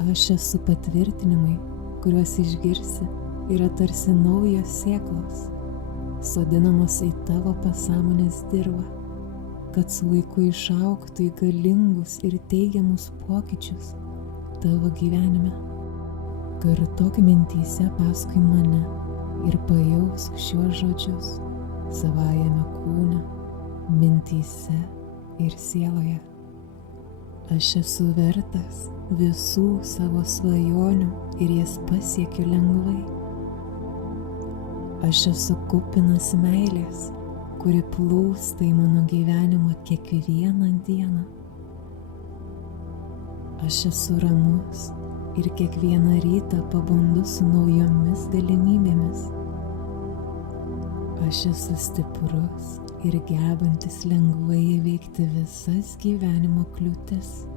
Aš esu patvirtinimai, kuriuos išgirsi, yra tarsi naujos sėklos, sodinamos į tavo pasąmonės dirvą, kad su laiku išaugtų į galingus ir teigiamus pokyčius tavo gyvenime. Kartok mintyse paskui mane ir pajausk šiuos žodžius savajame kūne, mintyse ir sieloje. Aš esu vertas visų savo svajonių ir jas pasiekiu lengvai. Aš esu kupinas meilės, kuri plūsta į mano gyvenimą kiekvieną dieną. Aš esu ramus ir kiekvieną rytą pabundu su naujomis galimybėmis. Aš esu stiprus ir gebantis lengvai įveikti visas gyvenimo kliūtis.